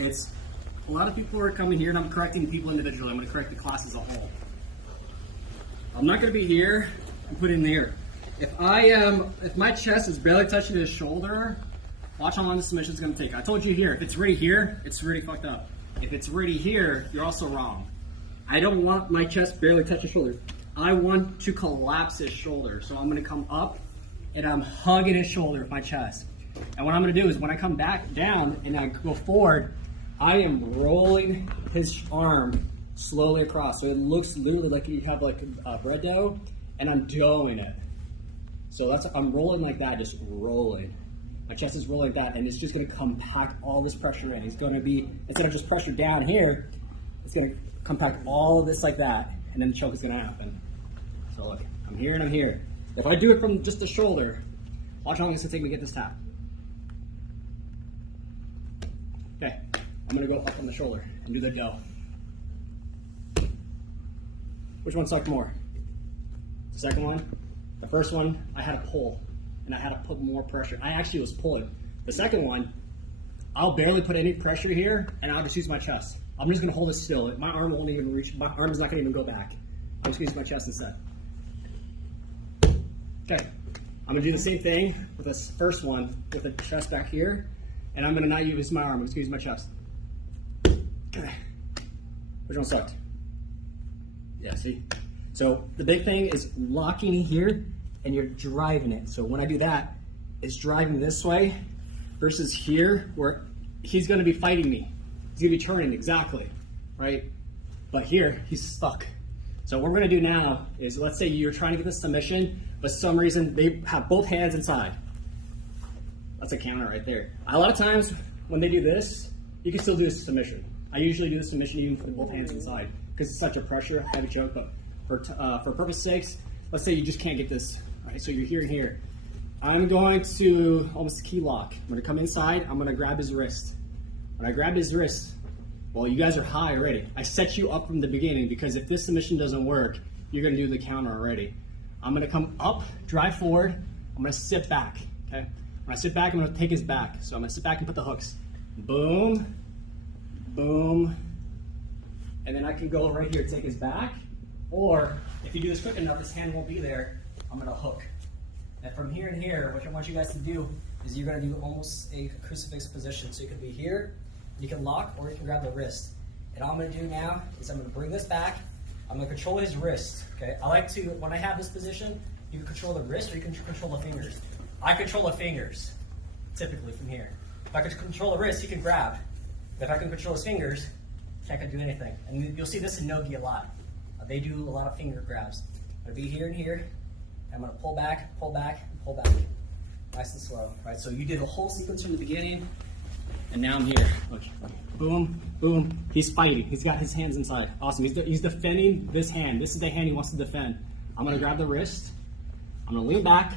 It's a lot of people are coming here, and I'm correcting people individually. I'm going to correct the class as a whole. I'm not going to be here and put in there. If my chest is barely touching his shoulder, watch how long the submission is going to take. I told you here, if it's right here, it's really fucked up. If it's already here, you're also wrong. I don't want my chest barely touch his shoulder. I want to collapse his shoulder. So I'm going to come up and I'm hugging his shoulder with my chest. And what I'm going to do is when I come back down and I go forward, I am rolling his arm slowly across. So it looks literally like you have like a bread dough, and I'm doughing it. So I'm rolling like that, just rolling. My chest is rolling like that, and it's just going to compact all this pressure in. It's going to be, instead of just pressure down here, it's going to compact all of this like that, and then the choke is going to happen. So look, I'm here and I'm here. If I do it from just the shoulder, watch how long it's going to take me to get this tap. Okay, I'm going to go up on the shoulder and do the dough. Which one sucked more? The second one? The first one, I had to pull, and I had to put more pressure. I actually was pulling. The second one, I'll barely put any pressure here, and I'll just use my chest. I'm just going to hold it still. My arm won't even reach. My arm is not going to even go back. I'm just going to use my chest instead. Okay, I'm going to do the same thing with this first one with the chest back here, and I'm going to not use my arm. I'm just going to use my chest. Okay. Which one sucked? Yeah, see? So the big thing is locking here, and you're driving it. So when I do that, it's driving this way versus here, where he's going to be fighting me. He's going to be turning, exactly, right? But here, he's stuck. So what we're going to do now is, let's say you're trying to get the submission, but for some reason they have both hands inside. That's a counter right there. A lot of times when they do this, you can still do a submission. I usually do the submission even with both hands inside because it's such a pressure, heavy choke. But for purpose sakes, let's say you just can't get this. All right, so you're here and here. I'm going to almost key lock. I'm going to come inside. I'm going to grab his wrist. When I grab his wrist, well, you guys are high already. I set you up from the beginning because if this submission doesn't work, you're going to do the counter already. I'm going to come up, drive forward. I'm going to sit back. Okay. When I sit back, I'm going to take his back. So I'm going to sit back and put the hooks. Boom, boom, and then I can go right here, take his back. Or if you do this quick enough, his hand won't be there. I'm going to hook. And from here and here, what I want you guys to do is you're going to do almost a crucifix position. So you can be here, you can lock, or you can grab the wrist. And all I'm going to do now is I'm going to bring this back. I'm going to control his wrist. Okay. I like to, when I have this position, you can control the wrist or you can control the fingers. I control the fingers, typically from here. If I can control the wrist, he can grab. If I can control his fingers, I can't do anything. And you'll see this in no-gi a lot. They do a lot of finger grabs. I'm going to be here and here. I'm going to pull back, pull back, and pull back. Nice and slow. Right, so you did a whole sequence from the beginning, and now I'm here. Look, boom, boom. He's fighting. He's got his hands inside. Awesome. He's defending this hand. This is the hand he wants to defend. I'm going to grab the wrist. I'm going to lean back.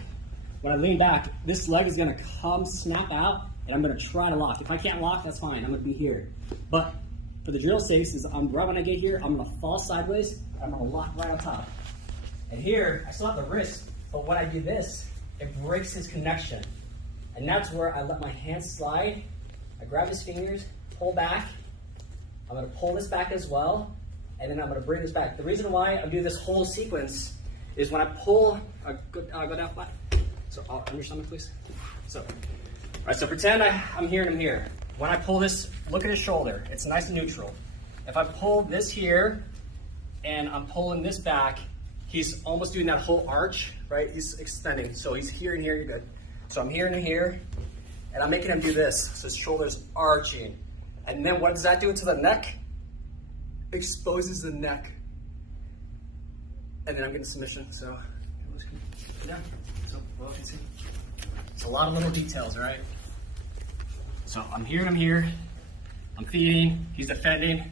When I lean back, this leg is going to come, snap out, and I'm going to try to lock. If I can't lock, that's fine. I'm going to be here. But for the drill sakes, right when I get here, I'm going to fall sideways. I'm going to lock right on top. And here, I still have the wrist, but when I do this, it breaks his connection. And that's where I let my hands slide. I grab his fingers, pull back. I'm going to pull this back as well, and then I'm going to bring this back. The reason why I do this whole sequence is when I pull, go down flat. So on your stomach, please. So, all right, so pretend I'm here and I'm here. When I pull this, look at his shoulder. It's nice and neutral. If I pull this here and I'm pulling this back, he's almost doing that whole arch, right? He's extending. So he's here and here, you're good. So I'm here and here, and I'm making him do this. So his shoulder's arching. And then what does that do to the neck? Exposes the neck. And then I'm getting submission. So, yeah. So, well, you can see. It's a lot of little details, all right? So I'm here and I'm here. I'm feeding, he's defending.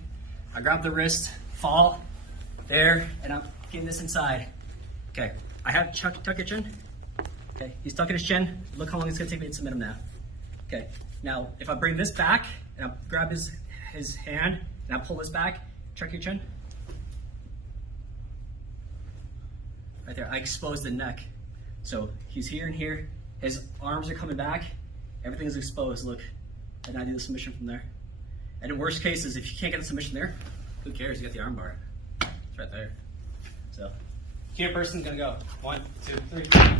I grab the wrist, fall, there, and I'm getting this inside. Okay, I have tuck your chin. Okay, he's tucking his chin. Look how long it's gonna take me to submit him now. Okay, now if I bring this back and I grab his hand and I pull this back, tuck your chin. Right there, I expose the neck. So he's here and here. His arms are coming back. Everything is exposed, look. And I do the submission from there. And in worst cases, if you can't get the submission there, who cares? You got the arm bar. It's right there. So, here person's gonna go. 1, 2, 3.